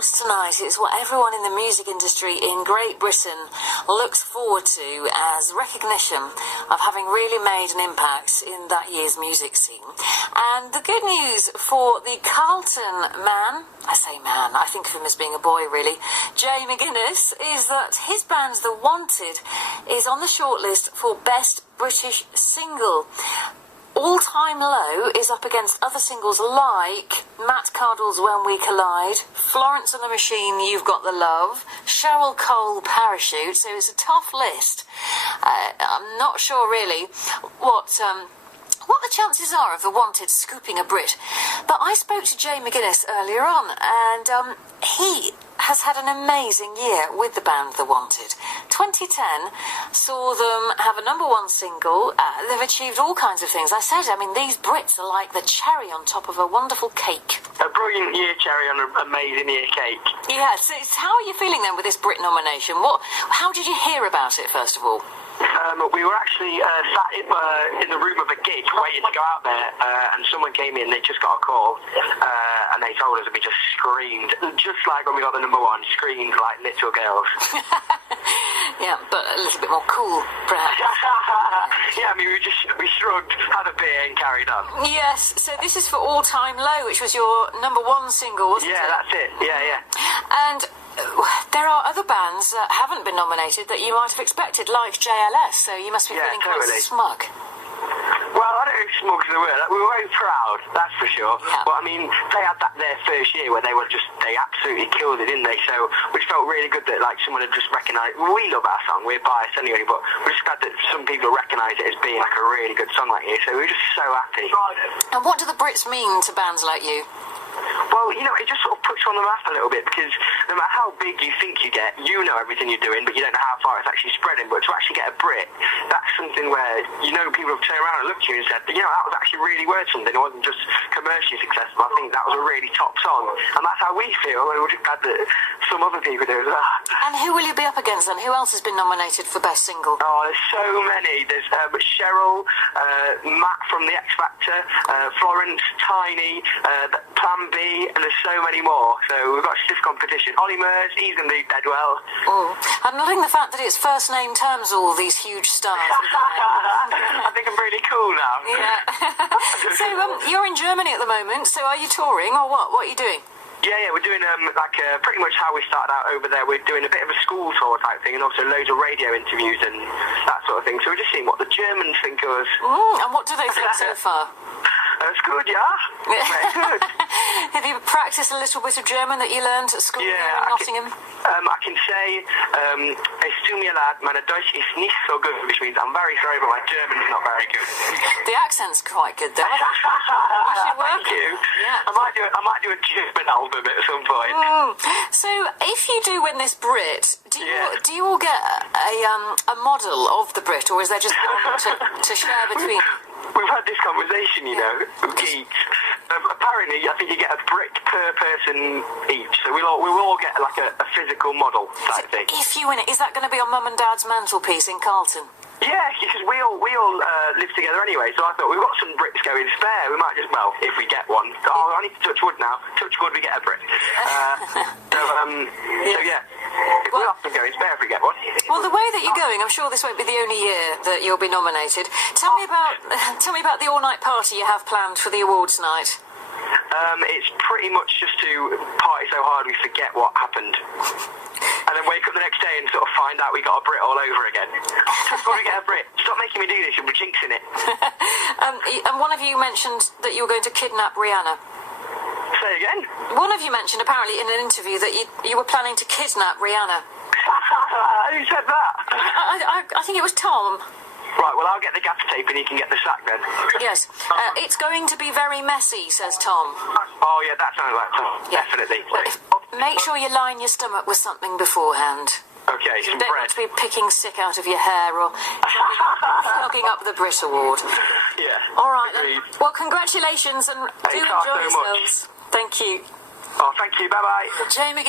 Awards tonight is what everyone in the music industry in Great Britain looks forward to as recognition of having really made an impact in that year's music scene. And the good news for the Carlton man, I say man, I think of him as being a boy really, Jay McGuinness, is that his band The Wanted is on the shortlist for Best British Single. All Time Low is up against other singles like Matt Cardle's When We Collide, Florence and the Machine, You've Got the Love, Cheryl Cole, Parachute, so it's a tough list. I'm not sure really what the chances are of The Wanted scooping a Brit. But I spoke to Jay McGuinness earlier on, and he has had an amazing year with the band The Wanted. 2010 saw them have a #1 single. They've achieved all kinds of things. I said, these Brits are like the cherry on top of a wonderful cake. A brilliant year cherry on an amazing year cake. Yeah, so how are you feeling then with this Brit nomination? How did you hear about it, first of all? We were actually sat in the room of a gig waiting to go out there, and someone came in, they just got a call, and they told us, and we just screamed, just like when we got the #1, screamed like little girls. Yeah, but a little bit more cool, perhaps. Yeah, we shrugged, had a beer and carried on. Yes, so this is for All Time Low, which was your #1 single, wasn't it? Yeah, that's it, yeah. And there are other bands that haven't been nominated that you might have expected, like JLS, so you must be feeling quite smug. Well, I don't know if smug is the word. We were very proud, that's for sure. Yeah. But they had their first year where they absolutely killed it, didn't they? So, which felt really good that someone had just recognised. We love our song, we're biased anyway, but we're just glad that some people recognise it as being a really good song like you. So we're just so happy. And what do the Brits mean to bands like you? Well, it just sort of puts you on the map a little bit, because no matter how big you think you get, you know everything you're doing, but you don't know how far it's actually spreading. But to actually get a Brit, that's something where, people have turned around and looked at you and said, that was actually really worth something. It wasn't just commercially successful. I think that was a really top song. And that's how we feel, and we're just glad that some other people do as well. And who will you be up against then? Who else has been nominated for Best Single? Oh, there's so many. There's Cheryl, Matt from The X Factor, Florence, Tiny, Plan B, and there's so many more. So we've got stiff competition. Ollie Murs, he's going to do dead well. I'm loving the fact that it's first name terms, all these huge stars. I think I'm really cool now. Yeah. So you're in Germany at the moment, so are you touring or what? What are you doing? Yeah, we're doing pretty much how we started out over there. We're doing a bit of a school tour type thing, and also loads of radio interviews and that sort of thing. So we're just seeing what the Germans think of us. And what do they think so far? It's good, yeah. Very good. Have you practiced a little bit of German that you learned at school here in Nottingham? I can say, es tut mir leid, meine Deutsch ist nicht so good, which means I'm very sorry, but my German's not very good. The accent's quite good, though. Thank you. Yeah. I might do a German album at some point. So, if you do win this Brit, do you all get a model of the Brit, or is there just one to share between you? We've had this conversation, geeks. Apparently, I think you get a brick per person each, so we'll all get a physical model type thing. If you win it, is that going to be on Mum and Dad's mantelpiece in Carlton? Yeah, because we all live together anyway, so I thought we've got some bricks going spare. We might just, if we get one. Oh, I need to touch wood now. Touch wood, we get a brick. So yeah. We'll have to go in spare if we get one. Well, the way that you're going, I'm sure this won't be the only year that you'll be nominated. Tell me about the all-night party you have planned for the awards night. It's pretty much just to party so hard we forget what happened. And then wake up the next day and sort of find out we got a Brit all over again. Just want to get a Brit. Stop making me do this, you're jinxing it. And one of you mentioned that you were going to kidnap Rihanna. Say again? One of you mentioned, apparently, in an interview that you were planning to kidnap Rihanna. Who said that? I think it was Tom. Right, well, I'll get the gaffer tape and he can get the sack then. Yes. It's going to be very messy, says Tom. Oh, yeah, that sounds like Tom. Yeah. Definitely. Make sure you line your stomach with something beforehand. Okay, some bread. You don't want to be picking sick out of your hair or clogging up the Brit Award. Yeah. All right, then. Well, congratulations and do enjoy yourselves. Thank you. Oh, thank you. Bye-bye. Jay McGuinness.